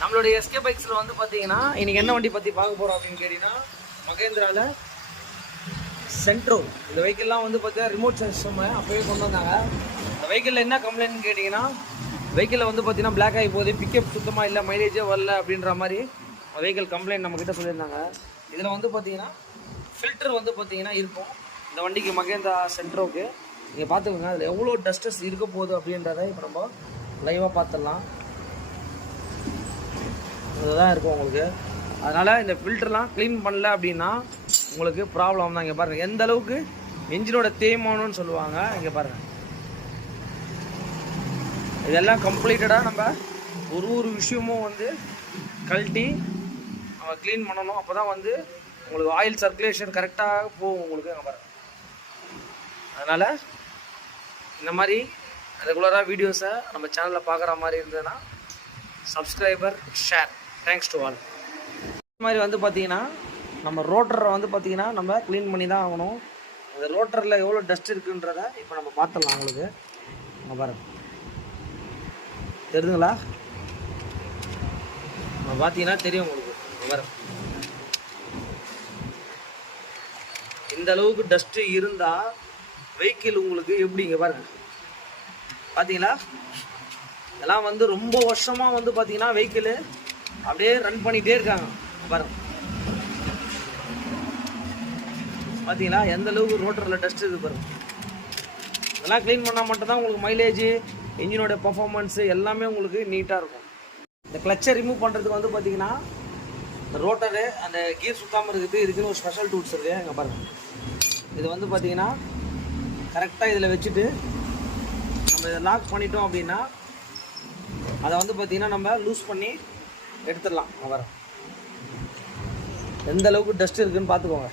நம்மளுடைய எஸ்கே பைக்ஸில் வந்து பார்த்தீங்கன்னா இன்றைக்கி என்ன வண்டி பற்றி பார்க்க போகிறோம் அப்படின்னு கேட்டிங்கன்னா மகேந்திராவில் சென்ட்ரோ. இந்த வெஹிக்கிள்லாம் வந்து பார்த்தீங்கன்னா ரிமோட் சிஸ்டம் அப்போவே கொண்டு வந்தாங்க. இந்த வெஹிக்கிளில் என்ன கம்ப்ளைண்ட்னு கேட்டிங்கன்னா வெஹிக்கிளில் வந்து பார்த்தீங்கன்னா பிளாக் ஆகி போகுது, பிக்கப் சுத்தமாக இல்லை, மைலேஜே வரல அப்படின்ற மாதிரி வெஹிக்கிள் கம்ப்ளைண்ட் நம்மக்கிட்ட சொல்லியிருந்தாங்க. இதில் வந்து பார்த்தீங்கன்னா ஃபில்டர் வந்து பார்த்தீங்கன்னா இருக்கும் இந்த வண்டிக்கு, மகேந்திரா சென்ட்ரோக்கு. நீங்கள் பார்த்துக்கோங்க அதில் எவ்வளோ டஸ்டஸ் இருக்க போகுது அப்படின்றத இப்போ நம்ம லைவாக பார்த்துடலாம். இதுதான் இருக்கும் உங்களுக்கு. அதனால் இந்த ஃபில்டர்லாம் க்ளீன் பண்ணல அப்படின்னா உங்களுக்கு ப்ராப்ளம் தான். இங்கே பாருங்கள் எந்த அளவுக்கு என்ஜினோட தேய்மானம்னு சொல்லுவாங்க. இங்கே பாருங்கள் இதெல்லாம் கம்ப்ளீட்டடாக நம்ம ஒரு விஷயமும் வந்து கழட்டி நம்ம க்ளீன் பண்ணணும். அப்போ தான் வந்து உங்களுக்கு ஆயில் சர்க்குலேஷன் கரெக்டாக போகும் உங்களுக்கு. அங்கே பாருங்கள். அதனால் இந்த மாதிரி ரெகுலராக வீடியோஸை நம்ம சேனலில் பார்க்குற மாதிரி இருந்ததுன்னா subscriber, share, thanks to all. இந்த மாதிரி வந்து பார்த்தீங்கன்னா நம்ம ரோட்டரை வந்து பார்த்தீங்கன்னா நம்ம க்ளீன் பண்ணி தான் ஆகணும். அந்த ரோட்டரில் எவ்வளோ டஸ்ட் இருக்குன்றத இப்போ நம்ம பார்த்துடலாம் உங்களுக்கு. அங்கே பாருங்கள் தெரியுதுங்களா? நம்ம பார்த்தீங்கன்னா தெரியும் உங்களுக்கு. பாருங்கள் இந்த அளவுக்கு டஸ்ட்டு இருந்தால் வெஹிக்கிள் உங்களுக்கு எப்படி, இங்கே பாருங்கள் பார்த்தீங்களா? இதெல்லாம் வந்து ரொம்ப வருஷமாக வந்து பார்த்தீங்கன்னா வெஹிக்கிள் அப்படியே ரன் பண்ணிகிட்டே இருக்காங்க. பாருங்க பார்த்தீங்களா எந்த அளவுக்கு ரோட்டரில் டஸ்ட் இருக்குது பாருங்க. இதெல்லாம் க்ளீன் பண்ணால் மட்டும்தான் உங்களுக்கு மைலேஜ், இன்ஜினோட பர்ஃபார்மன்ஸு எல்லாமே உங்களுக்கு நீட்டாக இருக்கும். இந்த கிளச்சை ரிமூவ் பண்ணுறதுக்கு வந்து பார்த்தீங்கன்னா இந்த ரோட்டரு அந்த கீர் சுத்தாமல் இருக்குது, இதுக்குன்னு ஒரு ஸ்பெஷல் டூல்ஸ் இருக்குது. இங்கே பாருங்கள் இது வந்து பார்த்தீங்கன்னா கரெக்டாக இதில் வச்சுட்டு நம்ம இதை லாக் பண்ணிட்டோம் அப்படின்னா அதை வந்து பார்த்தீங்கன்னா நம்ம லூஸ் பண்ணி எடுத்துடலாம். வர எந்த அளவுக்கு டஸ்ட் இருக்குதுன்னு பார்த்துக்கோங்க.